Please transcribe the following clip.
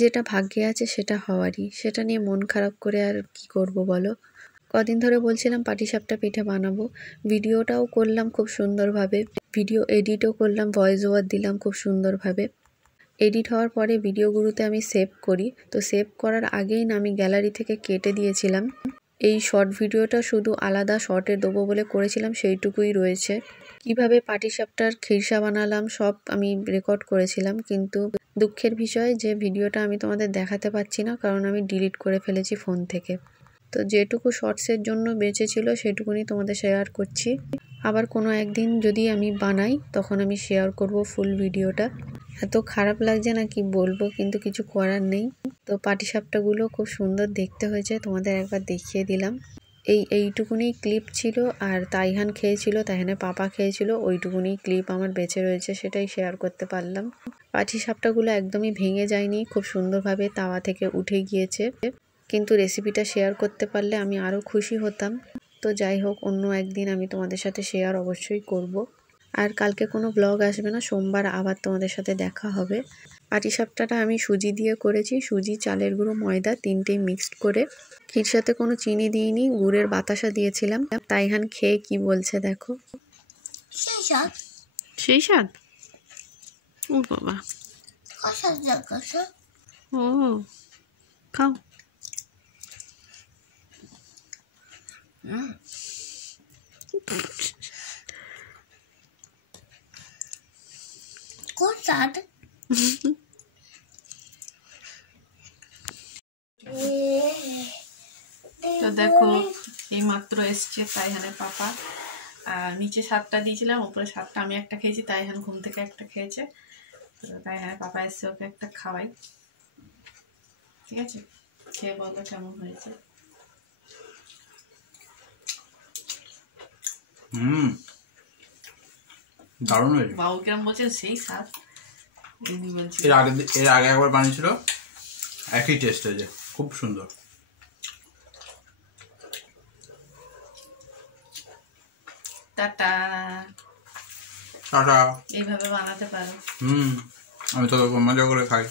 যেটা ভাগ্যে আছে সেটা হওয়ারই, সেটা নিয়ে মন খারাপ করে আর কি করব বলো। কদিন ধরে বলছিলাম পাটিসাপটা পিঠে বানাবো, ভিডিওটাও করলাম খুব সুন্দরভাবে, ভিডিও এডিটও করলাম, ভয়েস ওভার দিলাম খুব সুন্দরভাবে। এডিট হওয়ার পরে ভিডিওগুলোতে আমি সেভ করি, তো সেভ করার আগেই না আমি গ্যালারি থেকে কেটে দিয়েছিলাম। এই শর্ট ভিডিওটা শুধু আলাদা শর্টে দেবো বলে করেছিলাম, সেইটুকুই রয়েছে। কিভাবে পাটিসাপটার খিরসা বানালাম সব আমি রেকর্ড করেছিলাম, কিন্তু দুঃখের বিষয় যে ভিডিওটা আমি তোমাদের দেখাতে পারছি না, কারণ আমি ডিলিট করে ফেলেছি ফোন থেকে। তো যেটুকু শর্টসের জন্য বেঁচে ছিল সেটুকুনি তোমাদের শেয়ার করছি। আবার কোনো একদিন যদি আমি বানাই তখন আমি শেয়ার করব ফুল ভিডিওটা। এত খারাপ লাগছে না কি বলবো, কিন্তু কিছু করার নেই। তো পাটিসাপটাগুলো খুব সুন্দর দেখতে হয়েছে, তোমাদের একবার দেখিয়ে দিলাম। এইটুকুনি ক্লিপ ছিল, আর তাইহান খেয়েছিল, তাইহানের পাপা খেয়েছিল, ওইটুকুনি ক্লিপ আমার বেঁচে রয়েছে, সেটাই শেয়ার করতে পারলাম। পাটিসাপটাগুলো একদমই ভেঙে যায়নি, খুব সুন্দরভাবে তাওয়া থেকে উঠে গিয়েছে, কিন্তু রেসিপিটা শেয়ার করতে পারলে আমি আরও খুশি হতাম। তো যাই হোক, অন্য একদিন আমি তোমাদের সাথে শেয়ার অবশ্যই করব। আর কালকে কোনো ব্লগ আসবে না, সোমবার আবার তোমাদের সাথে দেখা হবে। পাটিসাপটাটা আমি সুজি দিয়ে করেছি, সুজি, চালের গুঁড়ো, ময়দা তিনটেই মিক্সড করে। খিরসাতে কোনো চিনি দিইনি, গুড়ের বাতাসা দিয়েছিলাম। তাইহান খেয়ে কি বলছে দেখো। সেই স্বাদ। ও বাবা, ও খাও। তো দেখো, এই মাত্র এসছে তাইহানের পাপা। আর নিচে 7টা দিয়েছিলাম, উপরে 7টা আমি একটা খেয়েছি, তাইহান ঘুম থেকে একটা খেয়েছে। তো তাইহানের পাপা এসছে, ওকে একটা খাওয়াই। ঠিক আছে, খেয়ে বলো কেমন হয়েছে। দারুণ হয়েছে। বাবু কিরম বলছেন, সেই স্বাদ। এর আগে একবার বানিয়েছিল, একই টেস্ট হয়েছে, খুব সুন্দর। টাটা। টাটা। এইভাবে বানাতে পারো। আমি তো মজা করে খাই।